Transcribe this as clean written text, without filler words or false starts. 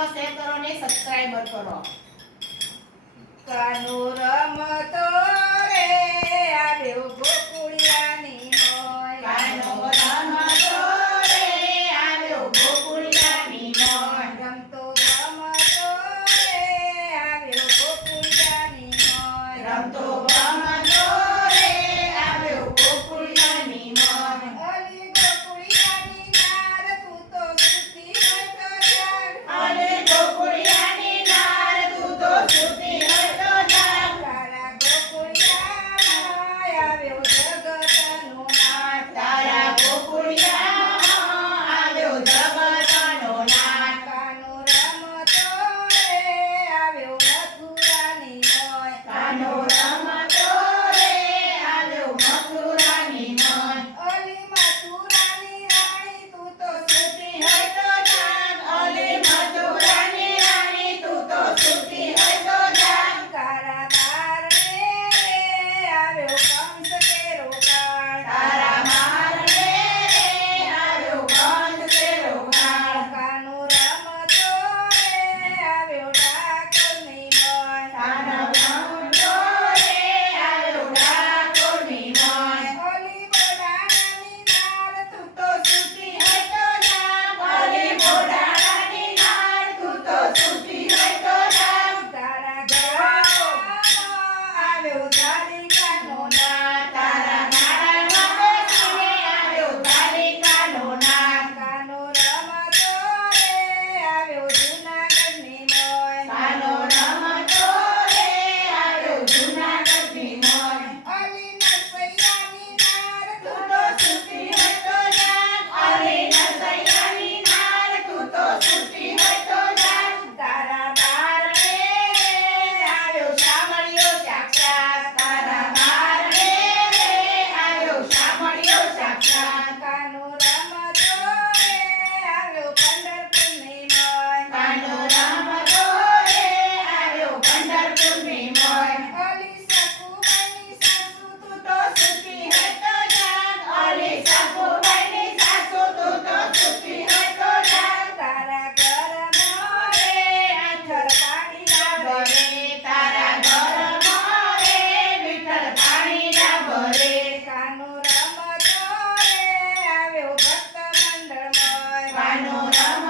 કરો, શેર કરો ને સબસ્ક્રાઇબર કરો. કાનો રમતો રે આવ્યો ગોકુળિયાની મોય. કાનો રમતો રે આવ્યો ગોકુળિયાની મોય. રમતો રમતો રે આવ્યો ગોકુળિયાની મોય. રમતો રમતો રે આવ્યો ગોકુળિયાની મોય. અલી ગોકુળિયાની નાર તું તો સૂતી હોય તો જાગ. અલે ગોકુળિયાની નાર તું તો સૂતી હોય તો જાગ. તારા ગોકુળિયામાં આવ્યો જગતનો નાથ. તારા ગોકુળિયામાં આવ્યો જગતનો નાથ. કાનો રમતો રે આવ્યો મથુરાની મોય. કાનો રમતો રે આવ્યો મથુરાની મોય. અલી મથુરાની રાણી તું તો સૂતી હોય તો જાગ. અલે મથુરાની રાણી તું તો સૂતી હોય તો જાગ. તારા બારણે આવ્યો કંસ કેરો કાળ. તારા મારણે આવ્યો કંસ કેરો કાળ. કાનો રમતો રે આવ્યો ડાકોરની મોય. કાનો રમતો રે આવ્યો ડાકોરની મોય. અલી બોડાણાની નાર તું તું તો સૂતી હોય તો જાગ. અલે બોડાણાની નાર તું તો સૂતી હોય તો જાગ. તારા ગામમાં આવ્યો દ્વારિકાનો નાથ. તારા ગાળામાં બેસીને આવ્યો દ્વારિકાનો નાથ. કાનો રમતો રે આવ્યો જૂનાગઢની મોય. કાનો રમતો રે આવ્યો જૂનાગઢની મોય. અલી નરસૈયાની નાર તું તો સૂતી હોય તો જાગ. અલે નરસૈયાની નાર તું તો સૂતી હોય તો જાગ. તારા બારણે આવ્યો શામળિયો સાક્ષાત. તારા બારણે રે આવ્યો શામળિયો સાક્ષાત. કાનો રમતો રે આવ્યો પંઢરપુરની મોય. કાનો રમતો રે આવ્યો પંઢરપુરની મોય. અલી સકુબાઈની સાસુ તું તો સૂતી હોય તો જાગ. અલી સકુબાઈની સાસુ તું તો સૂતી હોય તો જાગ. તારા ઘરમાં રે આંધર પાણી લાવે. તારા ઘરમાં રે વિઠ્ઠલ પાણીના ભરે. કાનો રમતો રે આવ્યો ભક્ત મંડળ મોય. કાનો રમતો